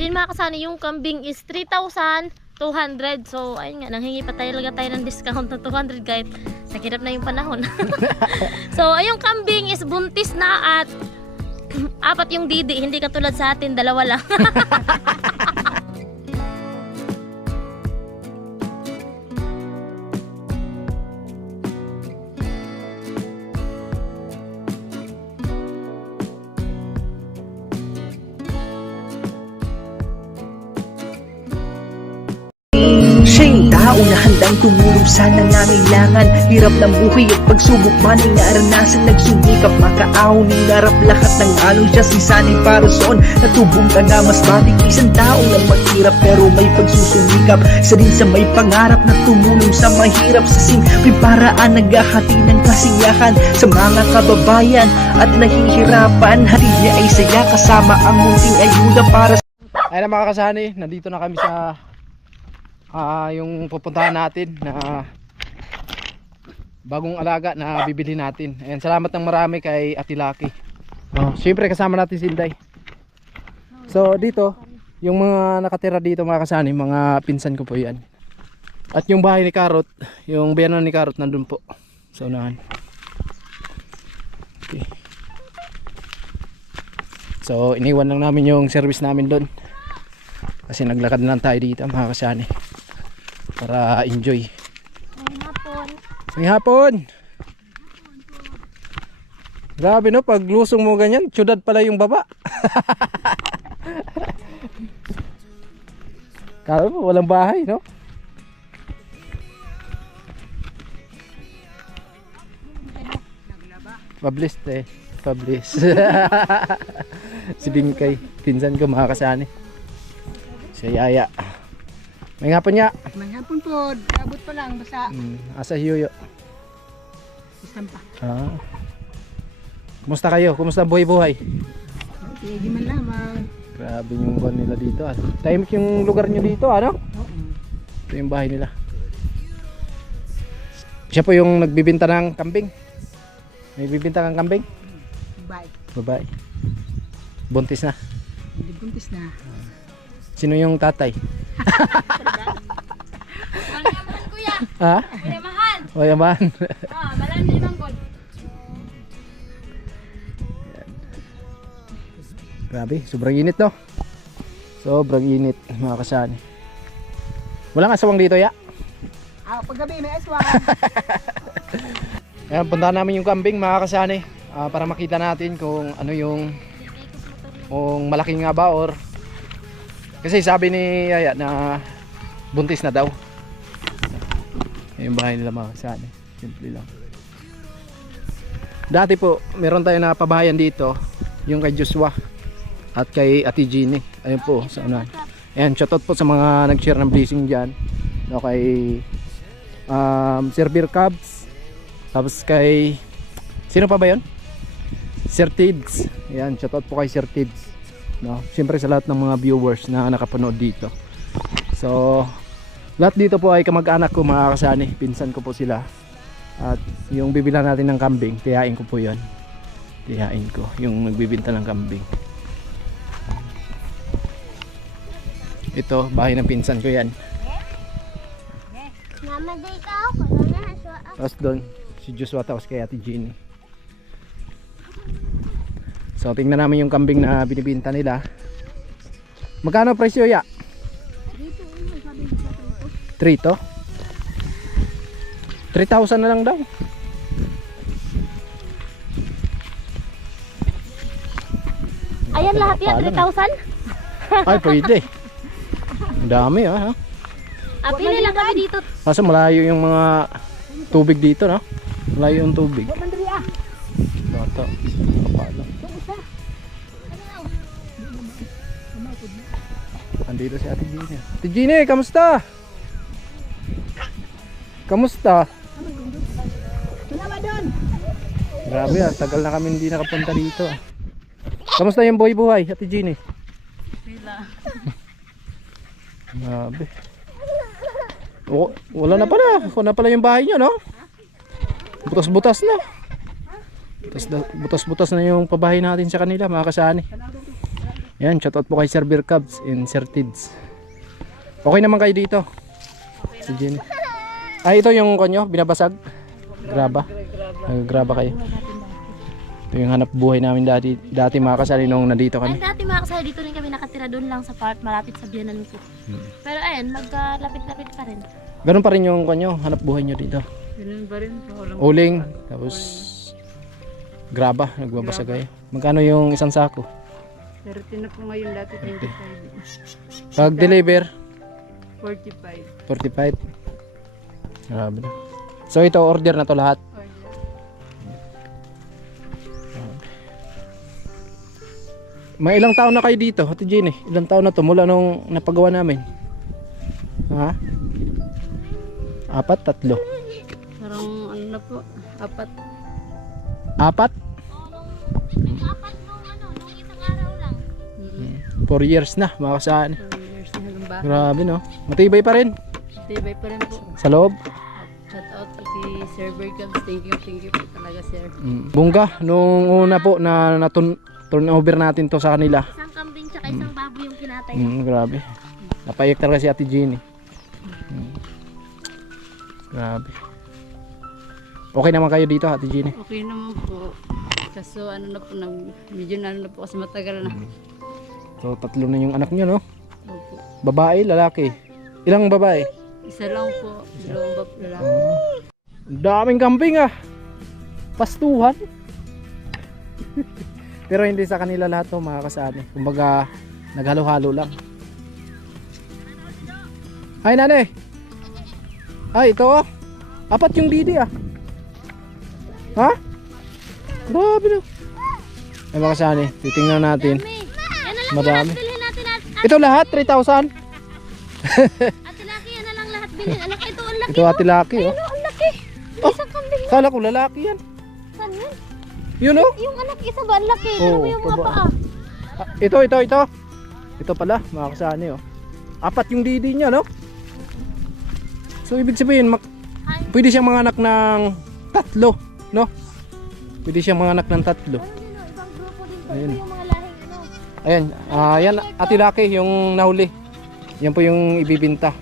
So yun mga kasani, yung kambing is 3,200. So ayun nga, nanghingi pa talaga tayo ng discount na 200 kahit sakirap na yung panahon. So ayong kambing is buntis na at apat yung didi, hindi katulad sa atin, dalawa lang. Siya yung tao na handang tumulong sa nangangailangan. Hirap ng buhay at pagsubok man ay naranasan. Nagsumikap makaaon ng narap lahat ng alon. Siya si Sanay Parason, natubong ka na mas matik. Isang tao lang maghirap pero may pagsusumikap. Isa din sa may pangarap na tumulong sa mahirap. Sa simpleng paraan naghahati ng kasiyahan sa mga kababayan at nahihirapan. Hatid niya ay saya kasama ang munting ayuda para sa... Ayun na mga kasani, nandito na kami sa yung pupuntahan natin na bagong alaga na bibili natin. Ayan, salamat ng marami kay Ate Lucky. Siyempre kasama natin si Inday. So dito, yung mga nakatira dito mga kasani, mga pinsan ko po yan. At yung bahay ni Karot, yung biyanan ni Karot nandun po sa unahan. Okay. So iniwan lang namin yung service namin doon. Kasi naglakad na lang tayo dito mga kasani para enjoy. May hapon. Grabe no, pag lusong mo ganyan, syudad pala yung baba. Kala mo walang bahay no? Pablis eh, pablis. Si Bingkay, pinsan ko mga kasani. Si Yaya. May hapon niya. May hapon po, abot pa lang, basta. Asa Yuyo. Istampa. Kumusta kayo? Kumusta ang buhay-buhay? Hindi man lamang. Grabe yung buwan nila dito. Tahimik yung lugar nyo dito, ano? Oo. Ito yung bahay nila. Siya po yung nagbibinta ng kambing. May bibinta kang kambing? Bye. Babae. Buntis na. Hindi buntis na. Sino yung tatay? Mayaman kuya. Ha? Mayaman. O yaman. Malan din ang god. Grabe, sobrang init no? Sobrang init mga kasani. Walang asawang dito ya? Paggabi may aswang. Ayan, puntahan namin yung kambing mga kasani, para makita natin kung ano yung malaking nga ba or kasi sabi ni Yaya na buntis na daw. Yung bahay nila mga kasani, simple lang. Dati po meron tayo na pabahayan dito, yung kay Joshua at kay Ate Jeannie. Ayun po sa unahan. Ayan, shoutout po sa mga nag-share ng blessing dyan, no, kay Sir Beer Cubs, tapos kay sino pa ba yun? Sir Tids. Ayan, shoutout po kay Sir Tids, no? Siyempre sa lahat ng mga viewers na nakapanood dito. So lahat dito po ay kamag-anak ko mga kasani, pinsan ko po sila. At yung bibilan natin ng kambing, tiyain ko po yun. Tiyain ko yung nagbibinta ng kambing. Ito, bahay ng pinsan ko yan. Tapos doon, si Joshua, tapos kay Ate Jeannie. So tingnan namin yung kambing na binibinta nila. Magkano presyo ya? 3 to? 3,000 na lang daw. Ayan lahat yan, 3,000? Ay pwede. Ang dami ha. Pili lang kami dito. Kaso malayo yung mga tubig dito, no? Malayo yung tubig. Bata. Kapalo. Andito si Ate Jeannie. Ate Jeannie, kamusta? Kamusta? Grabe ah, tagal na kami hindi nakapunta dito. Kamusta yung buhay-buhay, Ate Jeannie? Grabe. Wala na pala. Ako na pala yung bahay nyo, no? Butas-butas na. Butas-butas na yung pabahay natin sa kanila, mga kasani. Yan, shoutout po kay Sir Beer Cubs in Sir Tids. Okay naman kayo dito? Si Jenny. Ito yung kanyo, binabasag? Graba? Graba kayo. Ito yung hanap buhay namin dati mga kasali nung nandito kami. Ay, dati mga kasali dito rin kami nakatira doon lang sa part malapit sa biyanan ko. Pero ayan, magkalapit-lapit pa rin. Ganun pa rin yung kanyo, hanap buhay nyo dito. Ganun ba rin? Uling, tapos graba, nagbabasag kayo. Magkano yung isang sako? 30 na po ngayon, dati 25. Pag deliver, 45. 45. Grabe na. So ito, order na to lahat. May ilang taon na kayo dito, Ate Jenny? Ilang taon na to mula nung napagawa namin? Ha? 4, 3. Parang ano na po, 4. 4? May apat nung isang araw lang. 4 years na, mga kasaan. Years na hanggang bahay. Grabe no? Matibay pa rin. Tibay pa rin po. Sa loob. Shout out kay Sir Bergams. Thank you po talaga, sir. Bungga, nung una po na turn over natin to sa kanila. Isang kambing tsaka isang baboy yung kinatay. Grabe. Napayak talaga si Ate Jenny. Grabe. Okay naman kayo dito, Ate Jenny? Okay naman po. Kaso ano na po, medyo na po kasi matagal na. So 3 na yung anak niyo, no? Opo. Babae, lalaki. Ilang babae? Isa lang po, dalawang lalaki. Ang daming kambing ah. Pastuhan. Pero hindi sa kanila lahat to, mga kasali. Kumbaga naghalo-halo lang. Ay nane. Ay ito oh. 4 yung didi ah. Ha? Grabe no. Ay mga kasali, titingnan natin. Yan na lang Madami. lahat bilhin natin Ito lahat 3,000. Ate Laki, yan na lang lahat bilhin. Anak, ito ang laki. Ito Ate Laki oh. Ano, ang laki. Oh. Isang kambing. Kala ko lalaki yan. Saan yan? Yun oh. Yung anak isa ba ang laki? Tignan mo yung mga baba. paa. Ito. Ito pala, mga kasani oh. 4 yung didi niya, no? So ibig sabihin, pwede siyang manganak ng 3, no? Pwede siyang manganak ng 3. Ano yun, ibang grupo din po. Ayun. Ito yung mga lahing ano. Ayan, yan Ate Laki yung nahuli. Yan po yung ibibinta.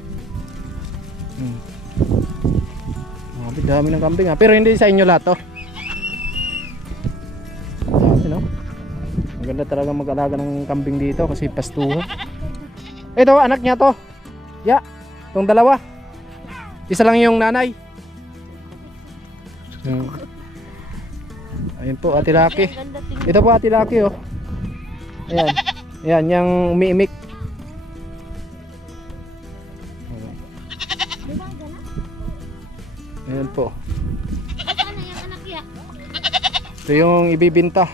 Dami ng kambing ha. Pero hindi sa inyo lahat to. No? Maganda talaga mag-alaga ng kambing dito kasi pastuho. Ito anak niya to. Ya, itong dalawa. Isa lang yung nanay. Ayun po Ate Laki. Ganda tingnan. Ito po Ate Laki oh. Ayan. Ayan, yung umiimik. Ayan po. Saan na yung anak ya? Ito yung ibibinta.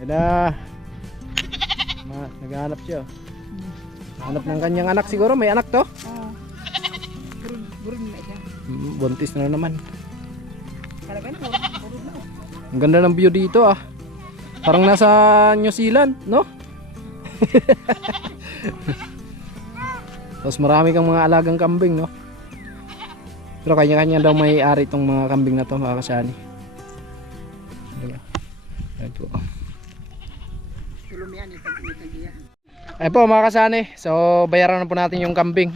Ayan na. Naghahanap siya. Hanap ng kanyang anak siguro. May anak to? Burun na siya. Buntis na naman. Talaga na, burun na. Ang ganda ng view dito ah. Parang nasa New Zealand, no? Tapos marami kang mga alagang kambing, no? Pero kanya-kanya daw may ari itong mga kambing na to, mga kasani. Diba? Ayan po. Ayan po mga kasani. So bayaran na po natin yung kambing.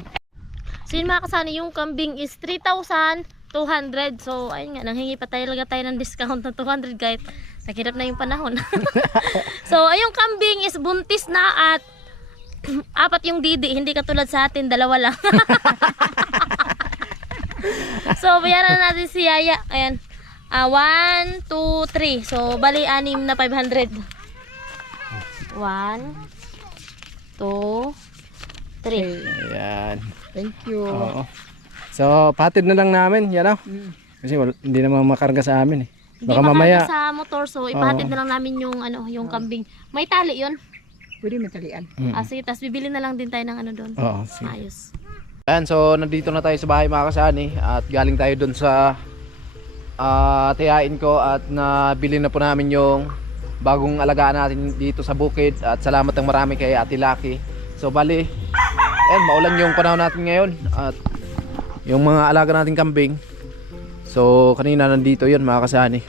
So yun mga kasani, yung kambing is 3,200. So ayun nga, nanghingi pa talaga tayo ng discount na 200 guys. Nakirap na yung panahon. So ayong kambing is buntis na at 4 yung didi, hindi katulad sa atin, 2 lang. So bayaran na natin si Yaya. Ayan. 1, 2, 3. So bali 6 na 500. 1, 2, 3. Ayan. Thank you. Oo. So patid na lang namin, yan o. Kasi hindi naman makarga sa amin eh. Baka Hindi mamaya. makarga sa motor, so ipahatid na lang namin yung ano, yung kambing. May tali 'yon. Pwede matalian. Sige, tas bibili na lang din tayo ng ano doon. Oo, sige. Ayos. Ayan, so nandito na tayo sa bahay mga kasani at galing tayo dun sa tiyain ko at nabili na po namin yung bagong alagaan natin dito sa bukid at salamat ng marami kay Ate Laki. So bali, maulan yung panahon natin ngayon at yung mga alaga nating kambing. So kanina nandito yun mga kasani.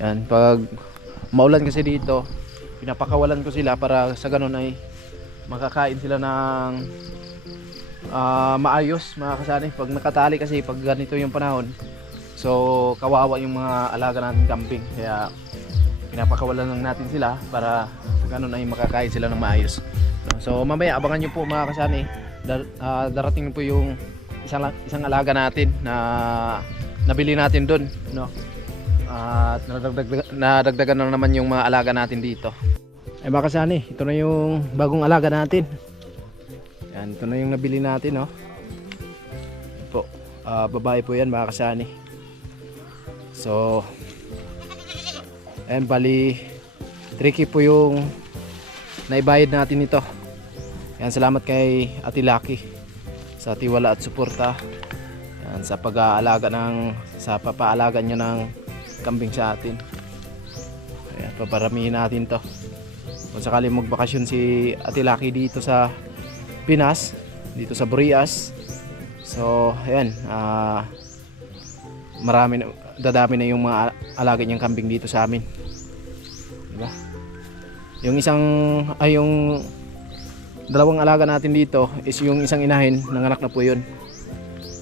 Yan, pag maulan kasi dito, pinapakawalan ko sila para sa ganun ay makakain sila ng maayos, mga kasani. Pag nakatali kasi pag ganito yung panahon, so kawawa yung mga alaga natin kambing, kaya pinapakawalan lang natin sila para sa ganun ay makakain sila ng maayos. So mamaya abangan nyo po, mga kasani, darating po yung isang alaga natin na nabili natin doon, no? At nadagdagan na naman yung mga alaga natin dito. Ay mga kasani, ito na yung bagong alaga natin. Yan, ito na yung nabili natin, no? Yan po, babae po yan, mga kasani. So ayan, bali 3K po yung naibayad natin ito. Yan, salamat kay Ate Lucky sa tiwala at suporta. Yan, sa pag-aalaga sa papaalaga niya ng kambing sa atin. Ayan, paparamihin natin to. Kung sakali magbakasyon si Ate Lucky dito sa Pinas, dito sa Burias, so ayan, dadami na yung mga alaga niyang kambing dito sa amin, diba? Yung dalawang alaga natin dito is yung isang inahin, nanganak na po yun,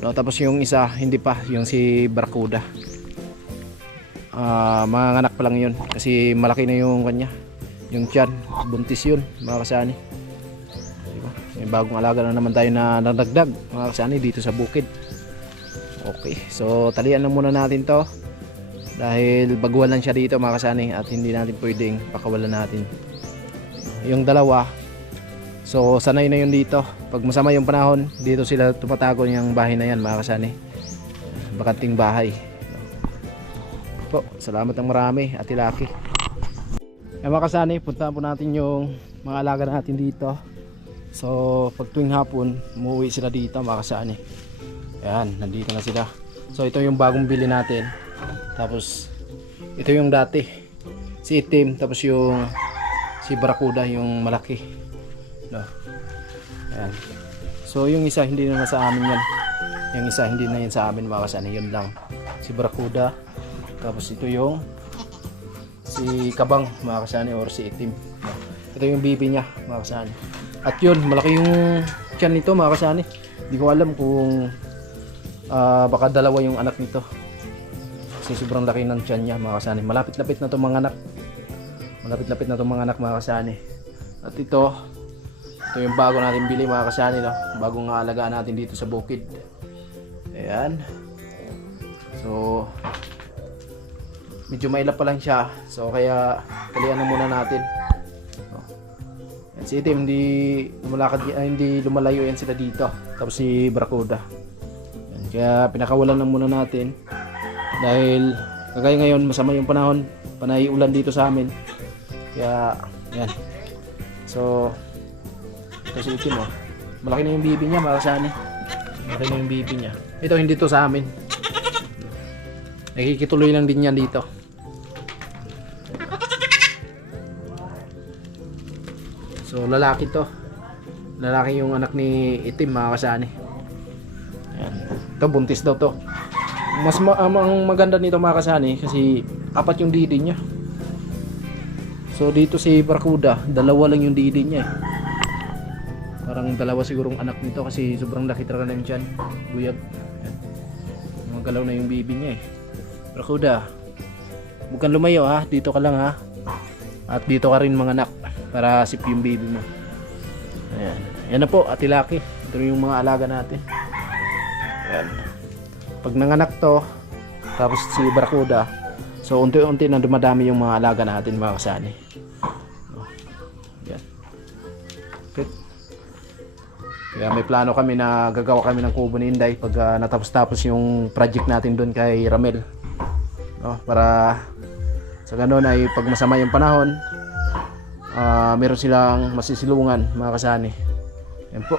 no? Tapos yung isa hindi pa, yung si Barracuda, mga anak pa lang yun kasi malaki na yung kanya, yung tiyan, buntis yun, mga kasani. Diba? May bagong alaga na naman tayo na nadagdag, mga kasani, dito sa bukid. Okay, so talian lang muna natin to dahil baguhan lang siya dito, mga kasani, at hindi natin pwedeng pakawalan natin yung dalawa. So sanay na yun dito, pag masama yung panahon dito sila tumatago yung bahay na yan, mga kasani, bakanting bahay po. Salamat ng marami, Ate Lucky. Mga kasani, punta po natin yung mga alaga natin dito. So pag tuwing hapon umuwi sila dito, mga kasani. Ayan, nandito na sila. So ito yung bagong bili natin. Tapos ito yung dati, si Itim. Tapos yung si Barracuda, yung malaki, no? Ayan. So yung isa hindi na sa amin yan. Yung isa hindi na yan sa amin, mga kasani. Yun lang, si Barracuda. Tapos ito yung si Kabang, mga kasani, or si Itim, no? Ito yung bibi niya, mga kasani. At yun, malaki yung tiyan nito, mga kasani. Hindi ko alam kung baka dalawa yung anak nito kasi sobrang laki ng tiyan niya, mga kasani. Malapit-lapit na itong mga anak, mga kasani. At ito yung bago natin bili, mga kasani, no? Bagong alagaan natin dito sa bukid. Ayan. So medyo mailap pa lang siya, so kaya talian na muna natin, no? Yan, si Itim hindi lumalayo yan sila dito. Tapos si Barracuda, yan, kaya pinakawalan lang muna natin dahil kagaya ngayon masama yung panahon, panay ulan dito sa amin, kaya yan. So ito si Itim, oh. Malaki na yung bibi niya, mga kasani. Malaki na yung bibi niya. Ito hindi to sa amin, nakikituloy lang din yan dito. So lalaki to. Lalaki yung anak ni Itim, mga kasani. Ayan. Ito buntis daw to. Ang maganda nito, mga kasani, kasi 4 yung didi niya. So dito si Barracuda, 2 lang yung didi niya, eh. Parang 2 sigurong anak nito kasi sobrang laki talaga ng tiyan. Buyag. Ayan. Magalaw na yung bibi niya, eh. Barracuda, huwag kang lumayo, ha. Dito ka lang, ha. At dito ka rin, mga anak, para sip yung baby mo. Ayan. Yan na po, Ate Lucky. Ito yung mga alaga natin. Ayan. Pag nanganak to, tapos si Barracuda, so unti-unti na dumadami yung mga alaga natin, mga kasani. Ayan. Okay. Kaya may plano kami na gagawa kami ng kubo ni Inday pag natapos-tapos yung project natin doon kay Ramel, no? Para sa ganun ay pag masama yung panahon, meron silang masisilungan, mga kasani. Yan po.